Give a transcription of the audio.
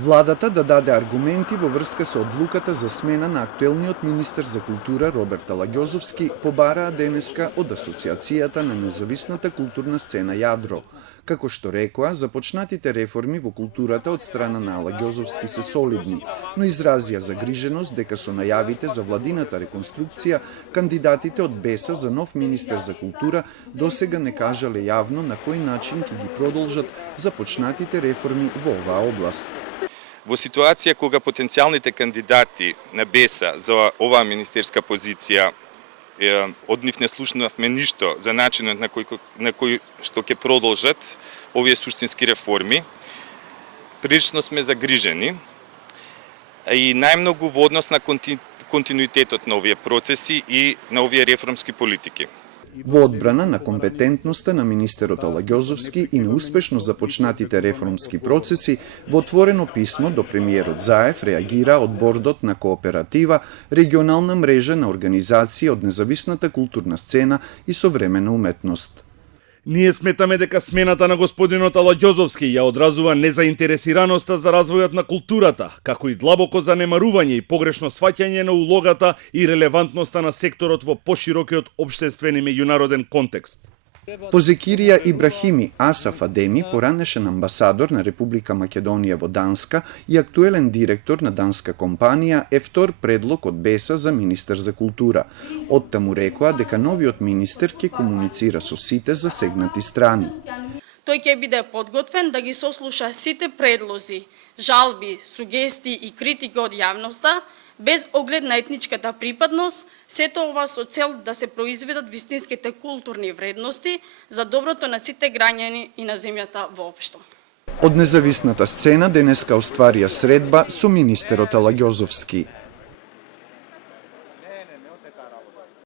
Владата да даде аргументи во врска со одлуката за смена на актуелниот министер за култура Роберт Алагјозовски побараа денеска од Асоциацијата на независната културна сцена Јадро. Како што рекоа, започнатите реформи во културата од страна на Алагјозовски се солидни, но изразија загриженост дека со најавите за владината реконструкција, кандидатите од БЕСА за нов министер за култура досега не кажале јавно на кој начин ќе ги продолжат започнатите реформи во оваа област. Во ситуација кога потенцијалните кандидати на БЕСА за оваа министерска позиција од нив не слушнавме ништо за начинот на кој што ќе продолжат овие суштински реформи, прилично сме загрижени и најмногу во однос на континуитетот на овие процеси и на овие реформски политики. Во одбрана на компетентноста на министерот Алагјозовски и неуспешно започнатите реформски процеси, во отворено писмо до премиерот Заев реагира од бордот на кооператива, регионална мрежа на организации од независната културна сцена и современа уметност. Ние сметаме дека смената на господинот Алагјозовски ја одразува незаинтересираноста за развојот на културата, како и длабоко занемарување и погрешно сваќање на улогата и релевантноста на секторот во поширокиот општествен и меѓународен контекст. Позекирија Ибрахими Асаф Адеми, поранешен амбасадор на Република Македонија во Данска и актуелен директор на данска компанија, е втор предлог од БЕСА за министер за култура. Оттаму рекоа дека новиот министер ќе комуницира со сите засегнати страни. Тој ќе биде подготвен да ги сослуша сите предлози, жалби, сугестии и критики од јавноста, без оглед на етничката припадност, сето ова со цел да се произведат вистинските културни вредности за доброто на сите граѓани и на земјата воопшто. Од независната сцена денеска остварија средба со министерот Алагјозовски.